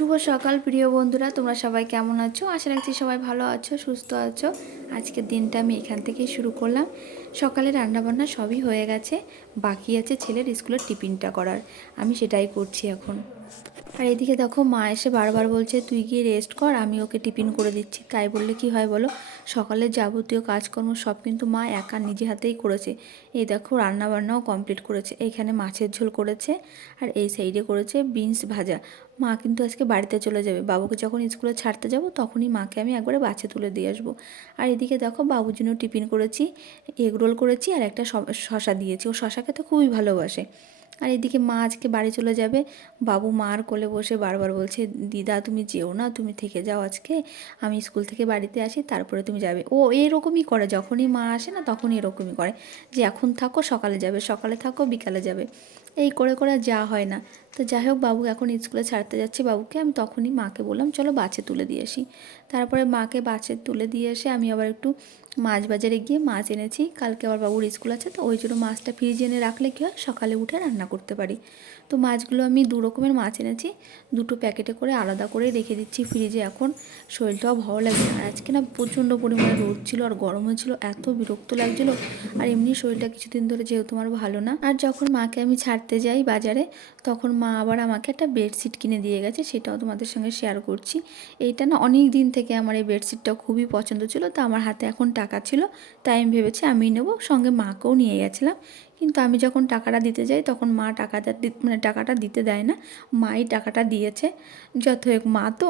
শুভ সকাল, প্রিয় বন্ধুরা। তোমরা সবাই কেমন আছো? আশা রাখছি সবাই ভালো আছো, সুস্থ আছো। আজকের দিনটা আমি এখান থেকেই শুরু করলাম। সকালে রান্নাবান্না সবই হয়ে গেছে। বাকি আছে ছেলের স্কুলের টিফিনটা করার। আমি সেটাই করছি এখন। আর এদিকে দেখো, মা এসে বারবার বলছে, তুই গিয়ে রেস্ট কর, আমি ওকে টিফিন করে দিচ্ছি। তাই বললে কি হয় বলো? সকালে যাবতীয় কাজকর্ম সব কিন্তু মা একা নিজে হাতেই করেছে। এই দেখো, রান্নাবান্নাও কমপ্লিট করেছে। এইখানে মাছের ঝোল করেছে আর এই সাইডে করেছে বিনস ভাজা। মা কিন্তু আজকে বাড়িতে চলে যাবে। বাবুকে যখন স্কুলে ছাড়তে যাব, তখনই মাকে আমি একবারে বাচ্চা তুলে দিয়ে আসব। আর এদিকে দেখো বাবুর জন্য টিফিন করেছি, এগ রোল করেছি আর একটা শশা দিয়েছি। ও শশা খেতে খুবই ভালোবাসে। আর এদিকে মা আজকে বাড়ি চলে যাবে। বাবু মার কোলে বসে বারবার বলছে, দিদা তুমি যেও না, তুমি থেকে যাও আজকে। আমি স্কুল থেকে বাড়িতে আসি, তারপরে তুমি যাবে। ও এরকমই করে, যখনই মা আসে না, তখনই এরকমই করে। যে এখন থাকো, সকালে যাবে, সকালে থাকো, বিকালে যাবে। এই করে করে যা হয় না। তো যাই হোক বাবু এখন স্কুলে ছাড়তে যাচ্ছে। বাবুকে আমি তখনই মাকে বললাম, চলো বাছে তুলে দিয়ে আসি। তারপরে মাকে বাছে তুলে দিয়ে এসে আমি আবার একটু মাছ বাজারে গিয়ে মাছ এনেছি। কালকে আবার বাবুর স্কুল আছে, তো ওই জন্য মাছটা ফ্রিজে এনে রাখলে কী হয়? সকালে উঠে রান্না করতে পারি। তো মাছগুলো আমি দু রকমের মাছ এনেছি, দুটো প্যাকেটে করে আলাদা করে রেখে দিচ্ছি ফ্রিজে। এখন শরীরটাও ভালো লাগছে আর আজকে না প্রচণ্ড পরিমাণে রোদ ছিল আর গরম হয়েছিল, এত বিরক্ত লাগছিল। আর এমনি শরীরটা কিছুদিন ধরে যেহেতু আমার ভালো না, আর যখন মাকে আমি ছাড়তে যাই বাজারে, তখন মা আবার আমাকে একটা বেডশিট কিনে দিয়ে গেছে, সেটাও তোমাদের সঙ্গে শেয়ার করছি। এইটা না অনেক দিন থেকে আমার এই বেডশিটটা খুবই পছন্দ ছিল, তো আমার হাতে এখন টাকা ছিল, তাই আমি ভেবেছি আমি নেব, সঙ্গে মাকেও নিয়ে গেছিলাম। কিন্তু আমি যখন টাকাটা দিতে যাই, তখন মা টাকাটা মানে টাকাটা দিতে দেয় না, মাই টাকাটা দিয়েছে। যত হোক মা তো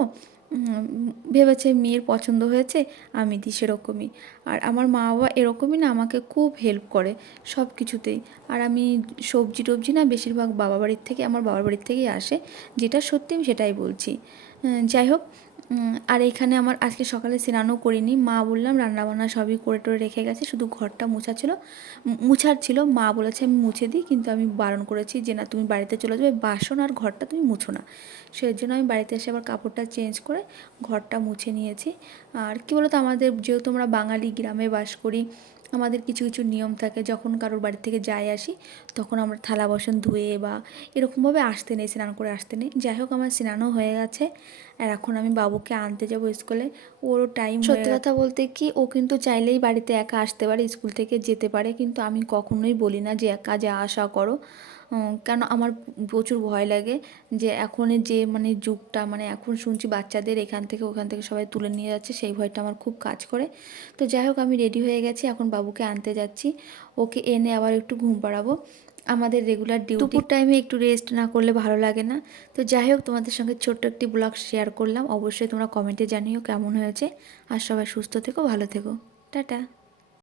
ভেবেছে মেয়ের পছন্দ হয়েছে, আমি দিই সেরকমই। আর আমার মা বাবা এরকমই না, আমাকে খুব হেল্প করে সব কিছুতেই আর আমি সবজি টবজি না, বেশিরভাগ বাবা বাড়ির থেকে, আমার বাবার বাড়ির থেকেই আসে। যেটা সত্যি আমি সেটাই বলছি। যাই হোক আর এখানে আমার আজকে সকালে স্নানও করিনি। মা বললাম রান্নাবান্না সবই করে টরে রেখে গেছে, শুধু ঘরটা মুছা ছিল। মুছার ছিল, মা বলেছে আমি মুছে দিই, কিন্তু আমি বারণ করেছি যে না, তুমি বাড়িতে চলে যাবে, বাসন আর ঘরটা তুমি মুছো না। সেই জন্য আমি বাড়িতে এসে আবার কাপড়টা চেঞ্জ করে ঘরটা মুছে নিয়েছি। আর কি বলতো, আমাদের যেহেতু আমরা বাঙালি গ্রামে বাস করি আমাদের কিছু কিছু নিয়ম থাকে যখন কারোর বাড়ি থেকে যাই আসি তখন আমরা থালা বাসন ধুয়ে বা এরকমভাবে আসতে নেই স্নান করে আসতে নেই। যাই হোক আমার স্নানও হয়ে গেছে আর এখন আমি বাবুকে আনতে যাব স্কুলে। ওরও টাইম সত্যি কথা বলতে কি ও কিন্তু চাইলেই বাড়িতে একা আসতে পারে স্কুল থেকে যেতে পারে কিন্তু আমি কখনোই বলি না যে একা যা আসা করো। কেন আমার প্রচুর ভয় লাগে যে এখনের যে মানে যুগটা মানে এখন শুনছি বাচ্চাদের এখান থেকে ওখান থেকে সবাই তুলে নিয়ে যাচ্ছে, সেই ভয়টা আমার খুব কাজ করে। তো যাই হোক, আমি রেডি হয়ে গেছি, এখন বাবুকে আনতে যাচ্ছি। ওকে এনে আবার একটু ঘুম পাড়াবো। আমাদের রেগুলার ডিউটি দুপুর টাইমে একটু রেস্ট না করলে ভালো লাগে না। তো যাই হোক, তোমাদের সঙ্গে ছোট্ট একটি ব্লগ শেয়ার করলাম। অবশ্যই তোমরা কমেন্টে জানিও কেমন হয়েছে। আর সবাই সুস্থ থেকো, ভালো থেকো। টাটা।